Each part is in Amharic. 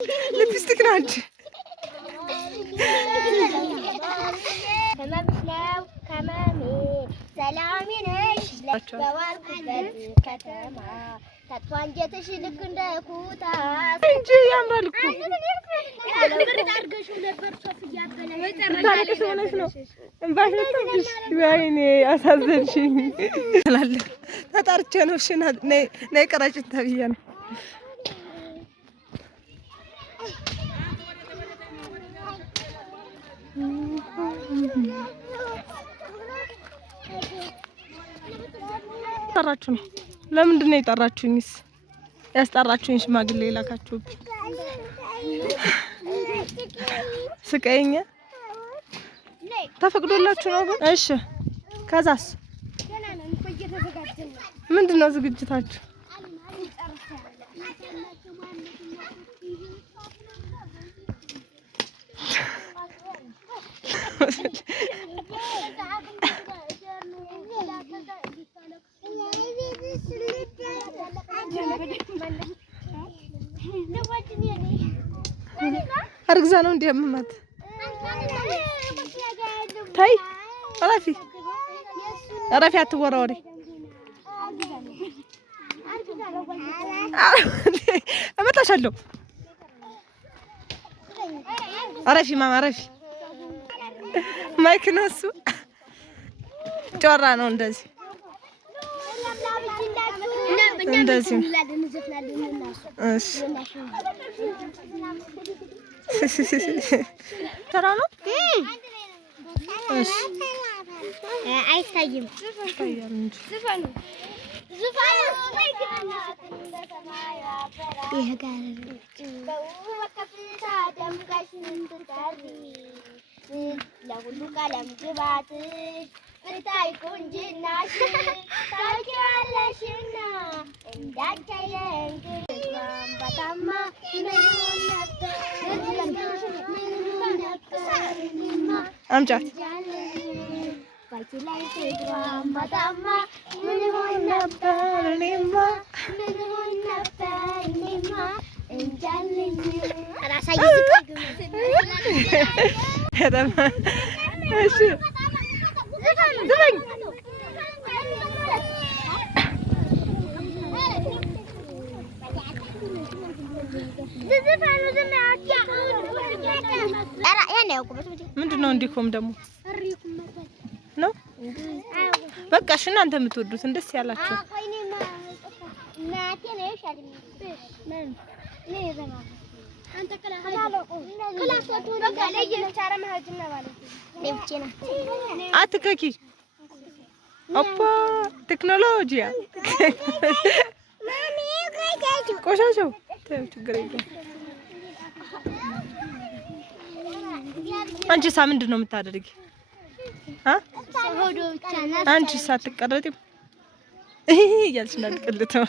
ልብስቲክ ነው አንቺ ከመብስለው ከመሜ ሰላም ነሽ በዋልኩበት ከተማ ታጥፎ አንጀትሽ ልክ እንደ ኩታ እንጂ ያምራል እኮ ታሪክሽ ሆነሽ ነው እንባሽ ወጥቶብሽ ወይኔ አሳዘንሽኝ እላለሁ ተጣርቼ ነው እሺ ነይ ቀራጭት ተብዬ ነው ጠራችሁ ነው ለምንድን ነው የጠራችሁኝስ ያስጠራችሁኝ ሽማግሌ ላካችሁብኝ ስቀይኛ ተፈቅዶላችሁ ነው ግን እሺ ከዛስ ምንድነው ዝግጅታችሁ አርግዛ ነው እንዴ ያመማት ታይ ረፊ አትወራወሪ እመታሻለሁ ረፊ ማማ ረፊ ማይክ ነው እሱ ጮራ ነው እንደዚህ እንደዚህ እሺ ተራ ነው እሺ አይታይም ዝፋኑ ይሄ ጋር ለሁሉ ቀለም ግባትሽ ብታይ ቁንጅናሽ ታውቂያለሽና እንዳቻየንክ በጣማ ምኑን ነበር አምጫት ባቂ ላይ ትግባም በጣማ ምኑን ነበር እኔማ ምኑን ነበር እኔማ እንጃልኝ ራሳይ ዝቅ እሺ ዝፈኝ ምንድነው እንዲኮም ደግሞ ነው በቃ እሺ እናንተ የምትወዱት እንደስ ያላችሁ አትከኪ አባ ቴክኖሎጂያ ቆሻሻው ችግር የለም አንቺ ምንድን ነው የምታደርጊ አንቺ ሳትቀረጥም እያልሽ እንዳትቀልተው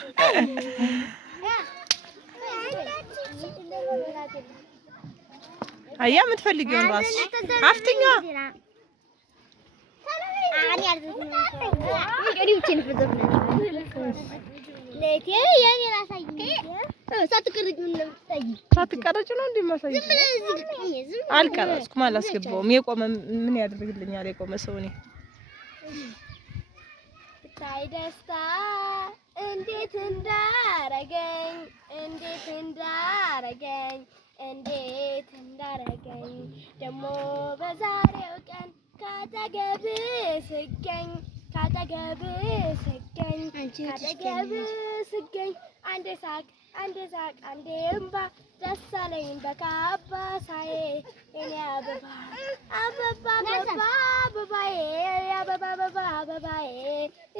አያ የምትፈልጊውን ራስሽ አፍጥኛ ሳትቀረጭ ነው እንዴ ማሳይሽ አልቀረጽኩም አላስገባውም የቆመ ምን ያደርግልኛል የቆመ ሰው እኔ ታይ ደስታ እንዴት እንዳረገኝ ደሞ በዛሬው ቀን ካጠገብ ስገኝ አንዴ ሳቅ አንዴ እምባ ደስ አለኝ በካባ ሳዬ እኔ አበባዬ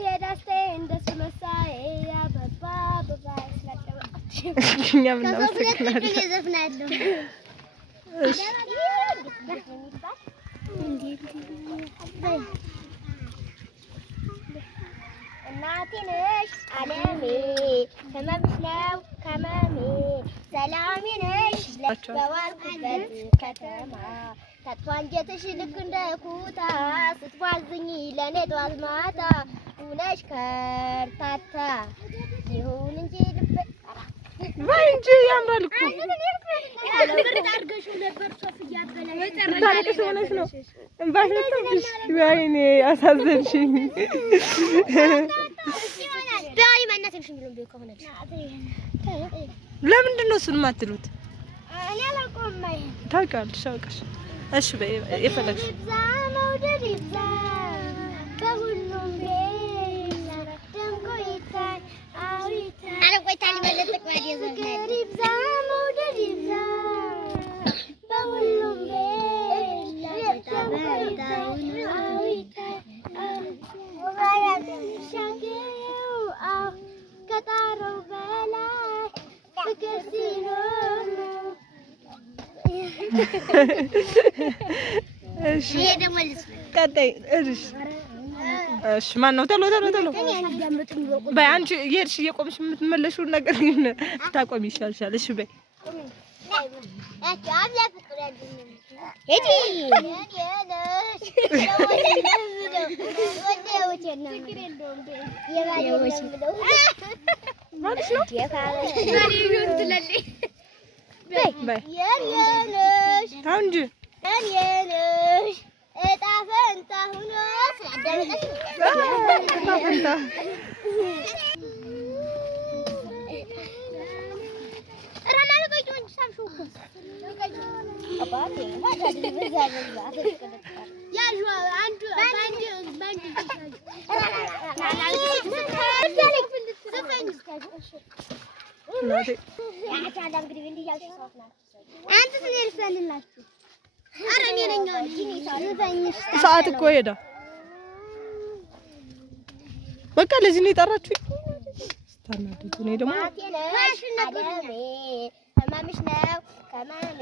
የደስታዬን ደስ መሳዬ አበባዬ እኛም እናመሰግናለን እናቴ ነሽ ዓለሜ ከመብስለው ከመሜ ሰላሜ ነሽ በዋልኩበት ከተማ ታጥፎ አንጀትሽ ልክ እንደ ኩታ ስትቧዝኝ ለኔ ጧት ማታ ሁነሽ ከርታታ ይሁን እንጂ ልብ ባንጂ ያምራል እኮ ታለቅሽ ሆነሽ ነው እንባሽ ወጥቶብሽ። ወይኔ አሳዘንሽኝ። ለምንድን ነው እሱን የማትሉት? ታውቂዋለሽ አውቀሽ። እሺ በይ የፈለግሽ እሺ ቀጣይ እሺ ማን ነው? ቶሎ በይ አንቺ እየሄድሽ እየቆምሽ የምትመለሺውን ነገር ግን ታቆሚ ይሻልሻል። እሺ በይ ሰዓት እኮ ሄዳ በቃ ለዚህ ነው የጠራችሁኝ። ስታናድዱ እኔ ደግሞ ህመምሽ ነው ከማሜ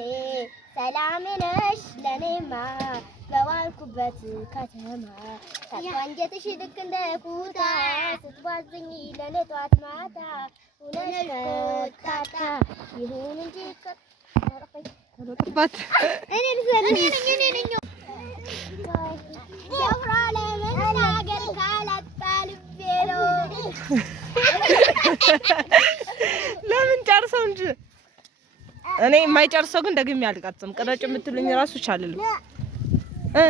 ሰላሜ ነሽ ለኔማ በዋልኩበት ከተማ አንጀትሽ ልክ እንደ ኩታ ስትጓዝኝ ለኔ ጧት ማታ ሁነሽ ኮታታ ይሁን እንጂ ከረጥባት እኔ ነኝ ያፍራ ለመናገር ካላጣልቤ ነው። ለምን ጨርሰው እንጂ እኔ የማይጨርሰው ግን ደግሜ አልቀርጽም። ቅረጭ የምትሉኝ እራሱ ቻልልም።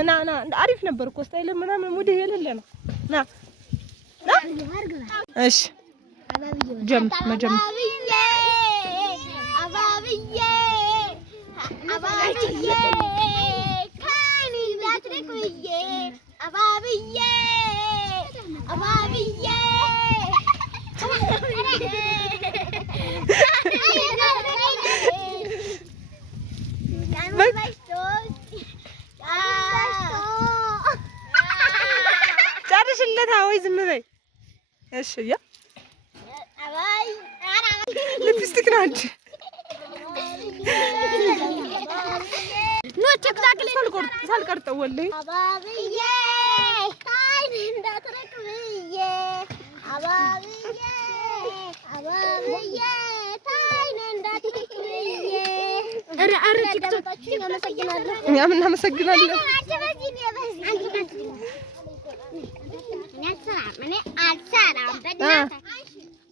ና አሪፍ ነበር እኮ ስታይል ምናምን ሙድ የሌለ ነው። ና እሺ መጀመር ጨርሽለታ ወይ ዝም በይ። እሺ ያ ልፕስቲክ ነው አንቺ ሳልቀርጠው ወላሂ አባብዬ ካይን እንዳትረቅብዬ አባብዬ ካይን እንዳትረቅብዬ ኧረ ቲክቶክ እኛም እናመሰግናለን።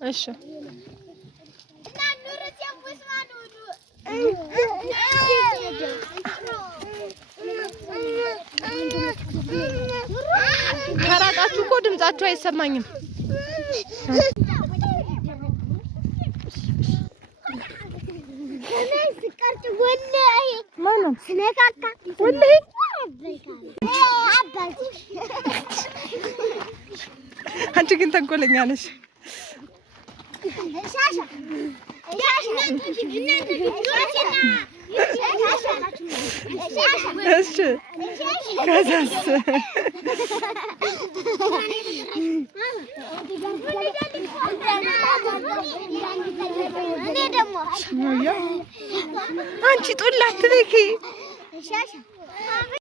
እሺ ከራቃችሁ እኮ ድምጻችሁ አይሰማኝም። ማነው ስነካካ ወላሂ አንቺ ግን ተንኮለኛ ነሽ። እሺ ከዛስ አንቺ ጡላ አትበይ።